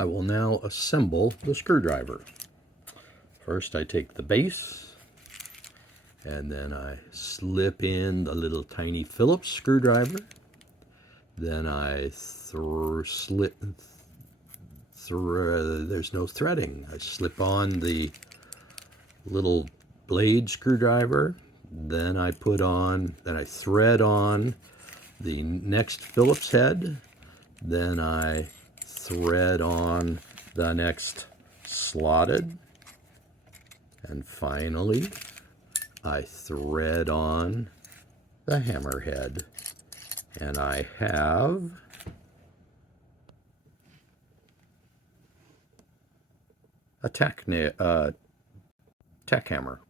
I will now assemble the screwdriver. First I take the base, and then I slip in the little tiny Phillips screwdriver. Then I there's no threading. I slip on the little blade screwdriver. Then I thread on the next Phillips head. Then I thread on the next slotted. And finally, I thread on the hammer head. And I have a tack hammer.